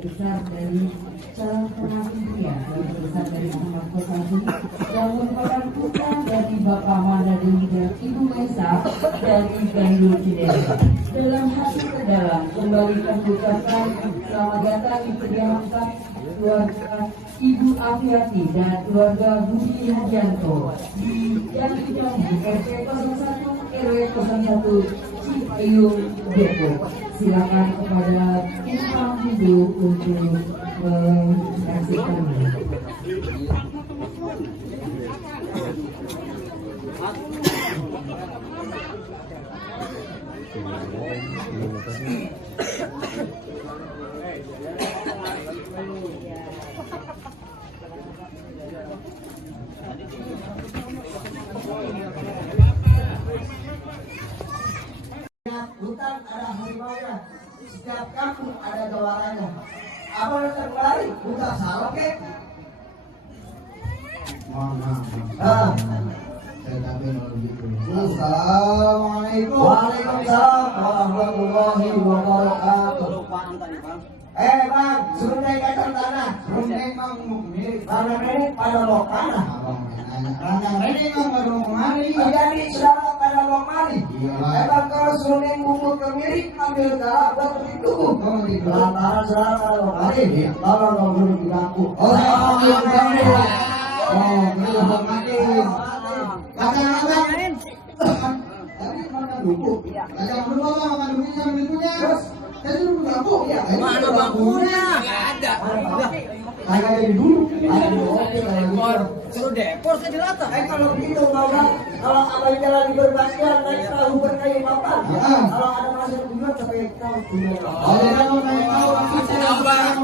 besar dari calon pengantin pria, keluarga besar dari Ahmad Kosasi, yang merupakan putra dari Bapak Manadeli dan Ibu Mesa dari Gandul Cinere. Dalam hati terdalam kembali kami ucapkan selamat datang di kediaman keluarga Ibu Afiati dan keluarga Budi Hadianto yang didampingi RT 01 RW 01 Cipayung Depok. Silakan kepada Imam Hindu untuk menyaksikannya. Hutan ada harimaunya, setiap kampung ada gawarannya. Apa yang terlari? Bukan salah kek. Mohon maaf. Saya tapi begitu. Assalamualaikum. Waalaikumsalam warahmatullahi wabarakatuh. Bang, suruh naik kacang tanah. Suruh naik bang mirip. Karena ini pada mau tanah. Abang ini bang baru kemari. Jadi saudara pada mau mari. Iya. Bang, kalau suruh naik bubur ke mirip, ambil darah buat itu. Lantaran saudara pada mau mari. Kalau mau duduk di bangku. Belum mati. Kacang-kacang. Tapi makan dulu. Kacang dulu apa makan dulu sama minunya. Saya dulu di bangku. Mana bangkunya? Nggak ada. Saya dari dulu. Ada di oke kayak gitu. Suruh depor saya dilata. Kalau begitu kalau abang jalan di berbangkian naik perahu berkayu papan. Kalau ada masuk tujuan sampai tahu tujuan. Kalau naik tahu Kasih tahu bang.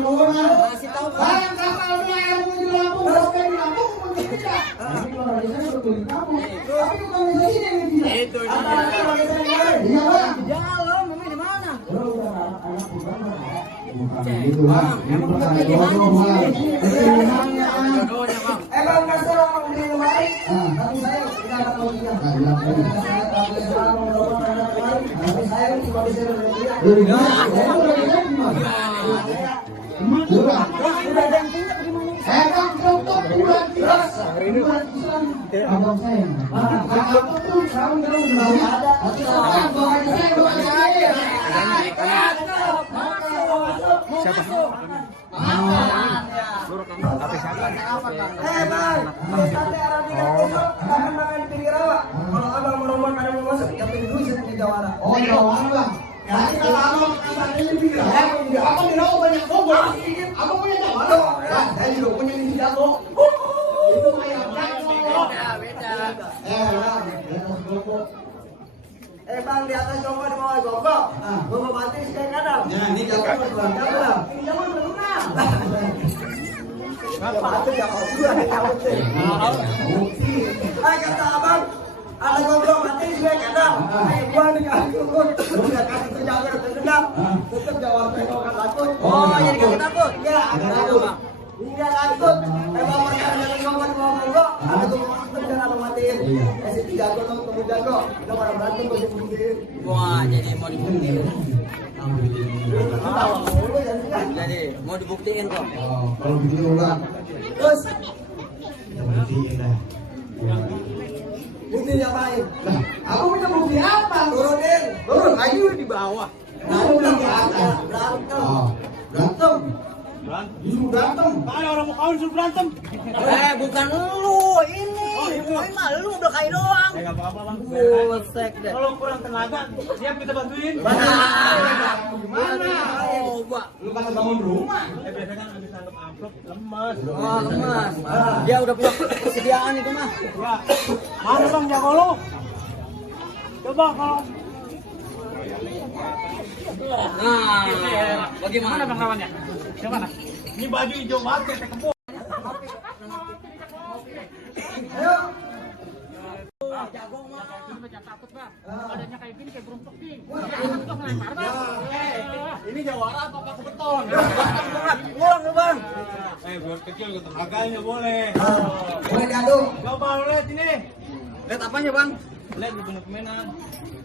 Kasih tahu bang. Bayang kapal rumah yang mau di Lampung. Kalau kayak di Lampung mau di tidak. Tapi kalau di sana betul di Lampung. Tapi bukan di sini yang tidak. Itu. Iya bang. Jangan lo, mami di mana? Bukan begitu bang. Ini perkara jodoh bang. Pilihannya. Jodohnya bang. Bang kasih orang beli lemari. Tapi saya tidak ada logika. Saya tapi selalu mendorong anak lemari. Tapi saya cuma bisa berpikir. Udah Udah ada yang punya bagaimana? bang contoh bulan terus. Abang saya. Abang tuh sekarang belum ada. Sekarang bawa saya bawa saya. Siapa? Bang, santai orang tinggal besok akan makan di pinggir rawa. Kalau abang merombak ada mau masuk, tapi dulu saya punya jawara. Oh jawara bang. Nanti kalau abang makan di pinggir rawa, abang di rawa banyak bobot. Abang punya jawara. Saya juga punya di jago. Itu kayak Beda. Bang, di atas jongkok di bawah jongkok. Bawa batik sekali kadang. Ya, ini jago. Ini jangan berenang. Batik jauh dua, jauh sih. Kata abang, ada jongkok batik sekali kadang. Gua nih aku udah kasih ke jago terkenal. Tetap jawab jongkok takut. Oh, jadi kamu takut? Iya, takut. Enggak takut. Emang mereka ada jongkok di bawah jongkok. Ada jongkok terkenal abang matiin. Kasih ke jago dong, kamu jago. Udah pada berantem gue dibuktiin. Wah, jadi mau dibuktiin. Jadi mau dibuktiin kok. Kalau begitu bang. Terus, Ya buktiin lah. bukti diapain? Aku punya bukti apa? Turunin. Turun, ayo di bawah. Berantem di atas. Berantem. Berantem. Disuruh berantem. Ada orang mau kawin suruh berantem. Bukan lu, ini. Ini mah lu udah kayak doang. Enggak apa-apa bang. Busek deh. Kalau kurang tenaga, dia kita bantuin. Gimana? Coba. Lu kan bangun rumah. Biasanya kan habis anggap amplop lemes. Oh, lemas. Dia udah punya kesediaan itu mah. Ya. Mana bang jago lu? Coba kalau Nah, bagaimana bang lawannya? Coba lah. Ini baju hijau banget kayak kebo. Ayo. Jago mah. Jangan takut bang. Adanya kayak gini kayak burung peki. Itu ngelempar bang. Ini jawara apa paku beton? Ngulang lu bang. Buat kecil ke tenaganya boleh. Boleh diaduk. Coba lu lihat ini. Lihat apanya bang? Lihat di bener permainan.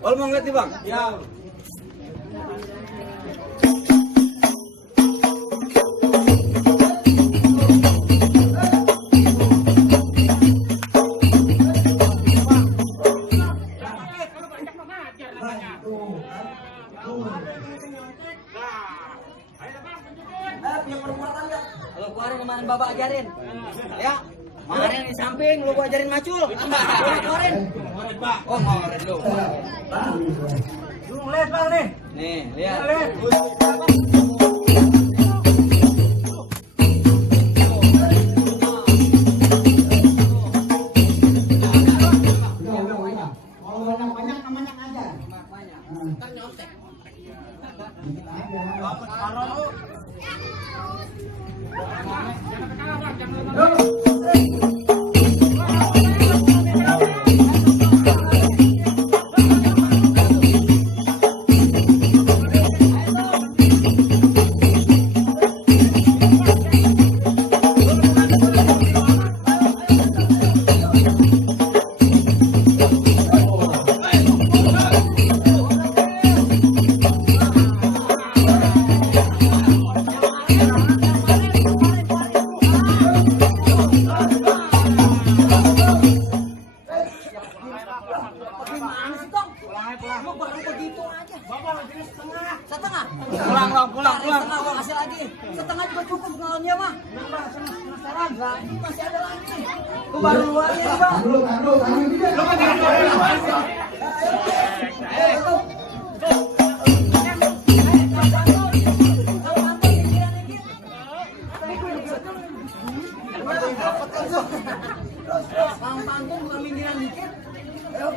Oh, lu mau ngeliat nih bang? Ya. Ayo bang, tunjukin. Punya perbuatan nggak? Kalau kemarin kemarin Bapak ajarin. Ya. Kemarin di samping lu gua ajarin macul. Kemarin. Oh, kemarin lu. Lu lihat Bang nih. Nih, lihat. Udah. Kalau banyak namanya aja. Ntar nyontek. Jangan kekalah bang, jangan lemah. Gimana sih, Tong? Lu baru begitu aja. Bapak jadi setengah. Setengah. Pulang, Bang, pulang. Setengah gua kasih lagi. Setengah juga cukup ngalonnya mah. Penasaran enggak? Masih ada lagi. Lu baru luarnya nih, Bang. Taruh juga. Lu kan jangan lupa. Bang pantun bukan minggiran dikit. Ayo.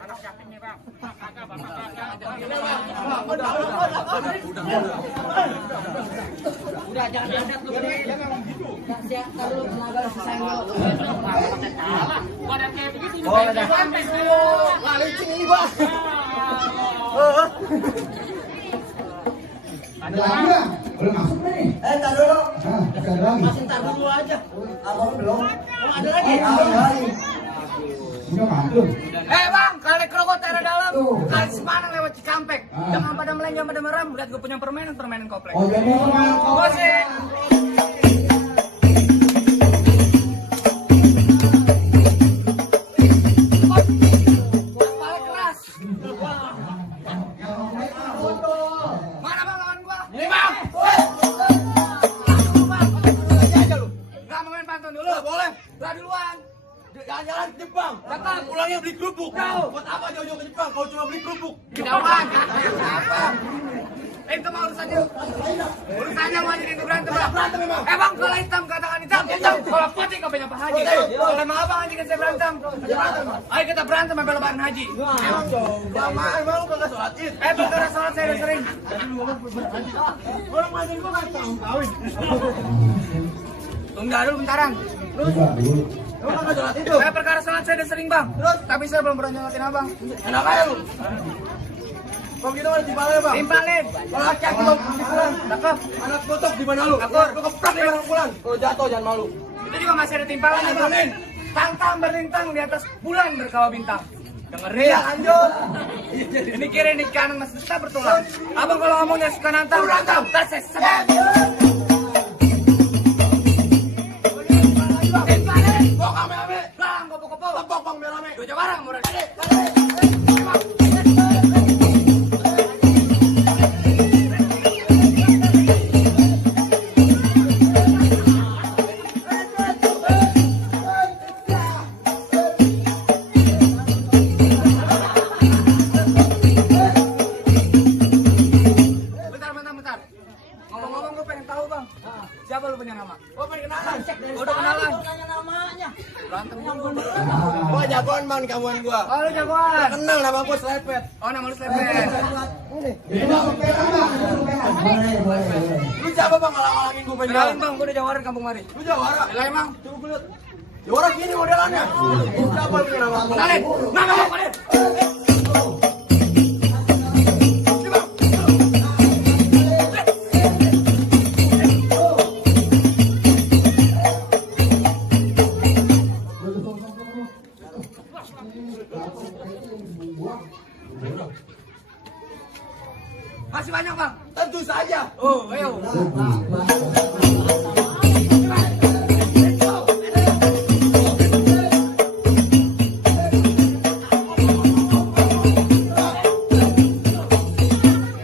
Anak yatim nih bang. Kakak, bapak kakak. Udah jangan adat lu gede. Siap taruh tenaga lu selesai dulu. Gua ada kayak begitu. Oh, udah. Sampai dulu. Lalu ini, Bang. Ada lagi nggak? Boleh masuk nih. Tar dulu. Ada lagi. Masih ntar dulu aja. Abang belum. Oh, ada lagi. Ada lagi. Udah mantul. Bang, kali krogot ada dalam. Tuh. Kali Semarang lewat Cikampek. Ah. Jangan pada melenjang pada merem. Lihat gue punya permainan komplek. Oh, jadi pemain Gosip. Kepala keras. Mana bang lawan gua? Ini bang. Gak mau main pantun dulu? Boleh. Lah duluan. Jalan-jalan ke Jepang. Datang. Pulangnya beli kerupuk. Kau. Buat apa jauh-jauh ke Jepang? Kau cuma beli kerupuk. Kejauhan. Apa? Itu mah urusannya. Urusannya mau jadi itu berantem bang. Berantem memang. Bang kalau hitam katakan hitam. Kalau putih kau punya Pak Haji. Kalau emang abang ngajakin saya berantem. Ayo kita berantem sampai lebaran haji. Emang lu kagak sholat id? Perkara sholat saya udah sering. Orang ngajarin gua nggak tahu kawin. Tunggu dulu bentaran. Coba dulu. Lu kagak sholat itu? Perkara sholat saya udah sering bang. Tapi saya belum pernah nyolatin abang. Enak aja lu. Kalau gitu ada timpalnya bang. Timpalin. Kalau laki-laki bang pukulan. Cakep. Anak botok di mana lu? Akur. Lu keprak di belakang pukulan. Kalau jatuh jangan malu. Itu juga masih ada timpalan ya bang. Tantang berlintang di atas bulan berkawa bintang. Dengerin ya, lanjut. Ini kiri, ini kanan masih tetap bertulang. Abang kalau ngomongnya suka nantang, nantang. Tas saya sedang. Bok ame-ame. Bang, kopo-kopo. Tepok bang biar rame. Dua jabarang, murah. Bentar. Ngomong-ngomong gue pengen tahu bang. Siapa lu punya nama? Oh pengen kenalan. Gua udah kenalan. Berantem mulu. Gua jagoan bang di kamuan gua. Oh lu jagoan. Kenal nama gua Slepet. Oh nama lu Slepet. Ini masuk pekan bang. Boleh, boleh. Lu siapa bang ngalang-ngalangin gua pengen Kenalin bang, gue udah jawarin kampung mari. Lu jawara. Lah emang. Coba gua lihat. Jawara gini modelannya. Siapa yang punya nama gua? Kenalin. Nama bang, kenalin. Masih banyak bang. Tentu saja. Oh, ayo.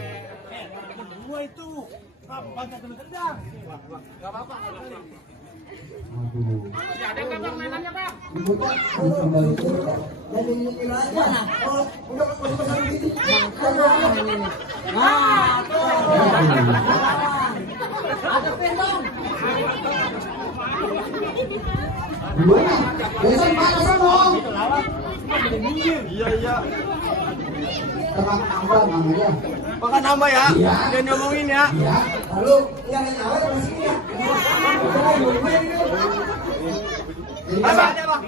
Semua itu. Bangsa tendang. Gak apa-apa. Ya, ada nggak bang mainannya bang? Jadi mikir aja. Oh, udah pasang begini. Ada pendong. Besok panasan dong. Iya, iya. Terang tambah namanya. Makan nambah ya. Iya. Jangan ngomongin ya. Ya. Lalu yang awet masih ya. Apa ada bang?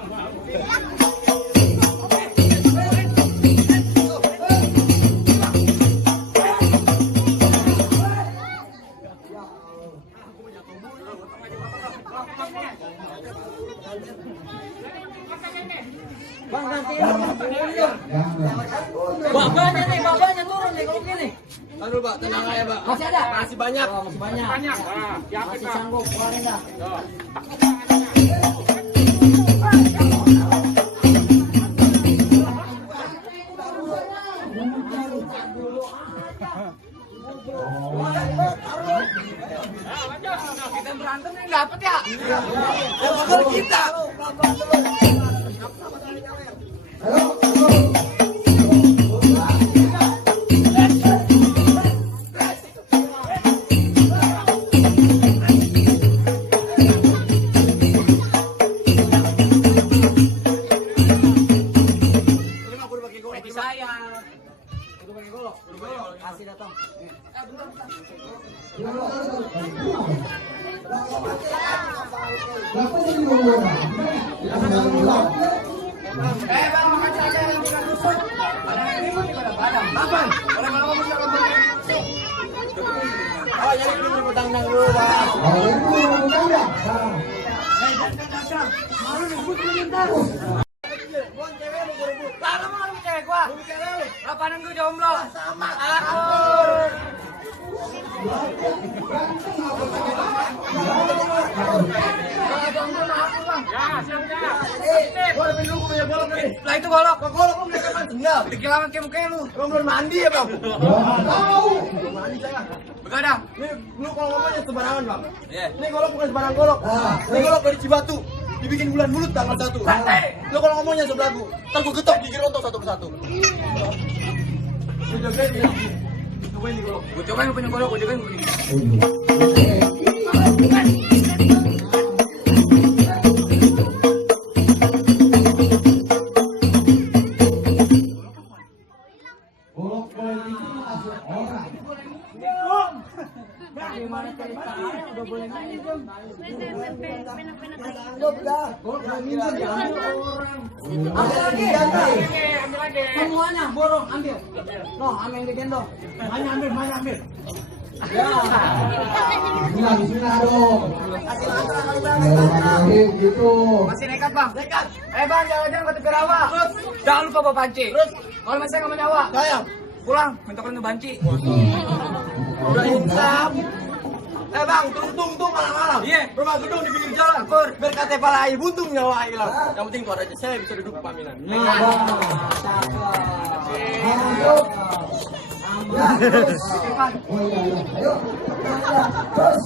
Bang nanti Jangan. babanya turun nih kalau gini. Lalu pak, tenang aja pak. Masih ada? Masih banyak. Oh, masih banyak. Banyak. Ah, yakin Masih bang. sanggup keluarin dah. Kita berantem yang dapat ya. Yang bakal kita. Terima aku pakai golok. Di saya. Kasih datang. Berapa jadi ngomong? Bang makan saja yang bukan rusuk. Ada yang ribut juga ada badan. Kapan? Orang kalau ngomong jangan ngomong. Oh, jadi belum tandang dulu pak. Oh, itu bukan ya? Lalu mau lu cewek gua. Kapanan gua jomblo. Sama. Aku. Jomblo sama aku bang. Ya, siap-siap. Gua udah pindah punya golok nih. Lah itu golok. Golok lu mereka kan sendal. Dikelamat kayak mukanya lu. Lu belum mandi ya bang? Nggak tahu. Belum mandi saya. Begadang. Nih, lu kalau ngomongnya sembarangan bang. Iya. Ini golok bukan sembarang golok. Ini golok dari Cibatu. Dibikin bulan mulut tanggal 1. Lu kalau ngomongnya sebelahku, ntar gua getok gigi rontok satu persatu. Lu jagain ya. Cobain nih golok. Gua cobain punya golok, gua cobain punya. Golok politik itu masuk orang. Gimana ceritanya udah boleh main dong. Sanggup dah. Ambil lagi. Ambil lagi. Semuanya borong ambil. No, ambil yang digendong. Banyak ambil. Bismillah dong. Gitu. Masih nekat bang. Nekat. Bang jangan ke tepi rawa. Terus jangan lupa bawa panci. Terus kalau misalnya nggak mau nyawa, Sayang, pulang minta kalian banci. udah insaf. Bang, tungtung malam-malam. Iya. Rumah gedung di pinggir jalan. Biar kata pala air buntung nyawa hilang. Yang penting tuh ada aja saya bisa duduk paminan. Oh iya, iya. Ayo. Terus.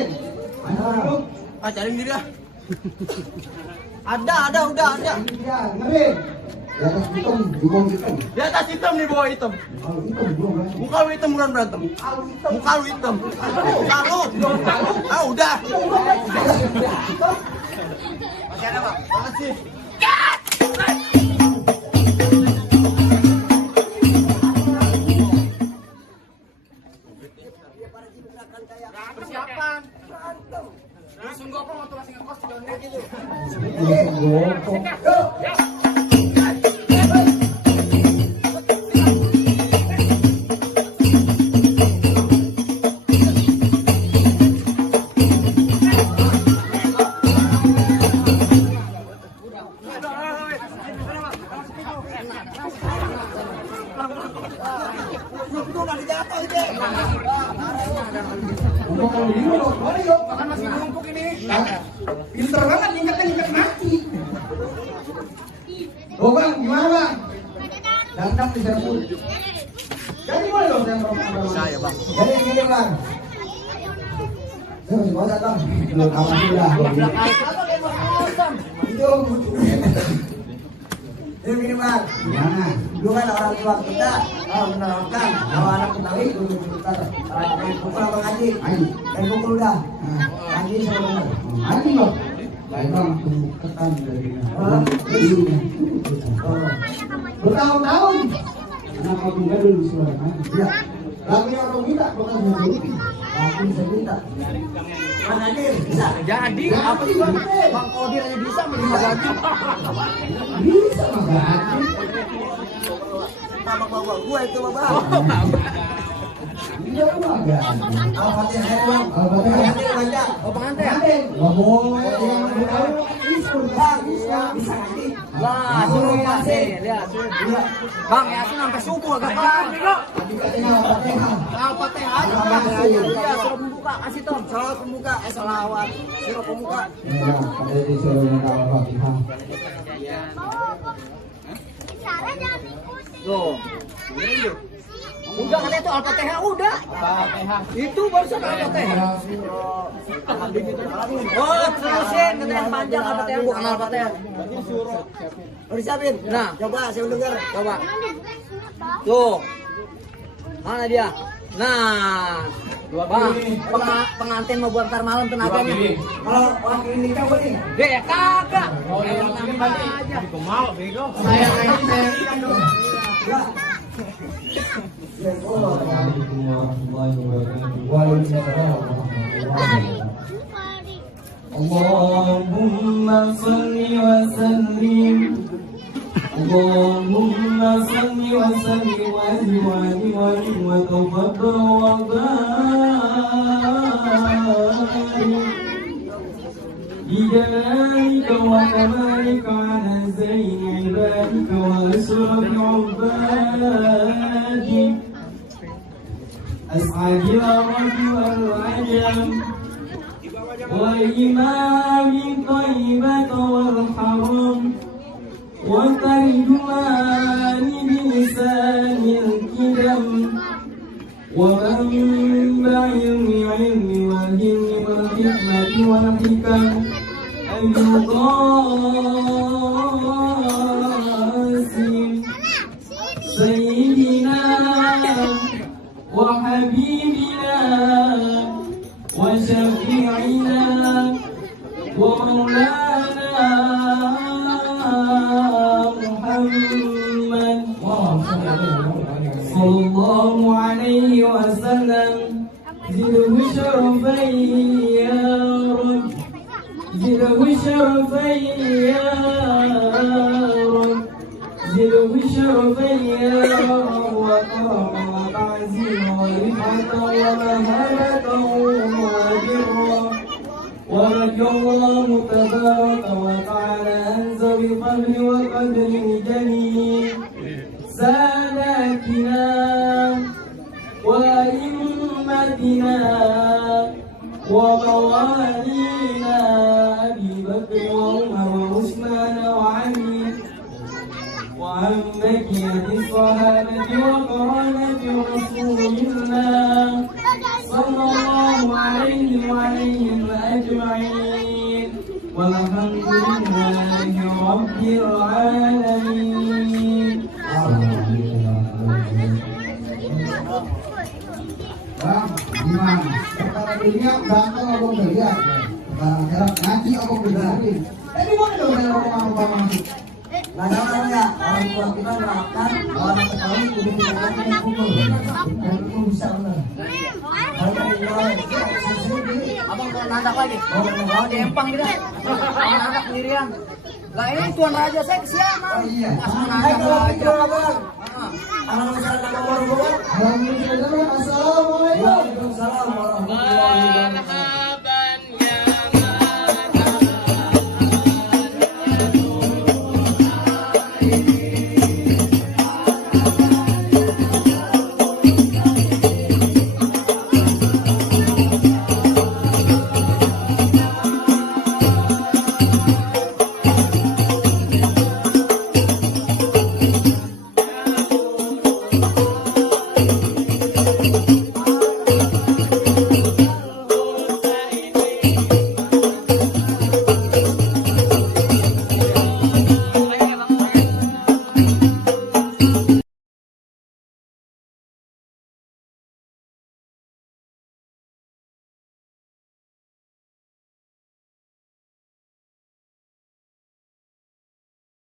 Yasin. Ayo. Ah, cari diri ah. Ada, udah ada. Ya, dengerin. Di atas hitam, di bawah hitam. Di atas hitam, di bawah hitam. Kalau hitam belum kan? Muka lu hitam bukan berantem. Muka lu hitam. Muka lu. Ah, udah. Masih ada, Bang? Makasih. Persiapan. Langsung gopro waktu masih ngekos di Donde gitu. Bahkan masih numpuk ini. Pinter banget ningkat mati. Oh bang, gimana bang? Dandang di Serpul. Jadi boleh dong saya bang. Jadi gini bang. Mau datang? Belum kapan sudah. Itu. Jadi gini bang. Gimana? Dulu kan orang tua kita menerangkan bahwa anak Betawi untuk kita pukul abang Haji dan pukul udah. Haji sama benar. Haji loh. Baik bang, ketan dari bertahun-tahun. Kenapa tinggal dulu suara Haji? Ya. Lagunya orang minta, bukan dulu. Lagu bisa minta. Mana Hadir? Bisa. Jadi apa sih bang? Bang Kodir aja bisa menerima gaji. Bisa bang. Sama bapak gua itu bapak. Iya bang. Al-Fatihah bang. Al-Fatihah baca. Oh pengantin. Nggak boleh. Bisa nanti. Lah, suruh Yasin, lihat. Bang Yasin sampai subuh agak kelar nih kok. Al-Fatihah aja. Ya, suruh pembuka, kasih Tom. Salat pembuka, salawat. Suruh pembuka. Ya, ada disuruh Al-Fatihah. Cara jangan ikutin. Loh. Udah kan itu Al-Fatihah udah. Itu barusan Al-Fatihah. Oh, terusin kata yang panjang Al-Fatihah bukan Al-Fatihah. Udah siapin? Nah, Coba saya dengar. coba. Tuh. Mana dia? Nah. Bang, pengantin mau buat ntar malam tenaganya. Kalau orang ini nikah boleh nih? Deh, ya kagak. Enak aja. Saya ini Ya. Assalamualaikum warahmatullahi wabarakatuh. Waalaikumsalam warahmatullahi wabarakatuh. Allahumma salli wa sallim. Allahumma salli wa sallim wa azwaj wa tafaddal wa barik. بجلالك وكمالك على زين عبادك وأشرف عبادك أسعد الرجل والعجم والإمام الطيبة والحرم وترجمان بلسان الكرم ومنبع العلم والهم والحكمة والحكم القاسم سيدنا وحبيبنا وشفيعنا ومولانا محمد صلى الله عليه وسلم زده شرفين يا رب زده شرفين يا رب زده شرفين يا رب وكرما وتعزيما ورفعة ومهابة وبرا ورجى الله تبارك وتعالى أن ذوي الفضل والقدر الجليل ساداتنا وأئمتنا وموالينا أبي بكر وعمر وعثمان وعلي وعن بقية الصحابة وقرابة رسول الله صلى الله عليه وعليهم أجمعين والحمد لله رب العالمين. Bang, gimana? Perkara dunia bakal ngomong beliau. Sekarang ngaji ngomong beliau. Tapi boleh dong kalau ngomong apa masuk. Bagaimana ya orang tua kita melakukan orang ketahui kudu kita dan pukul dan itu bisa benar. Abang tuan anak lagi. Oh, di Empang gitu. Tuan anak sendirian. Lah ini tuan raja saya kesianan. Oh iya. Hai kalau kita abang. Assalamualaikum warahmatullahi wabarakatuh. Assalamualaikum. Waalaikumsalam warahmatullahi wabarakatuh.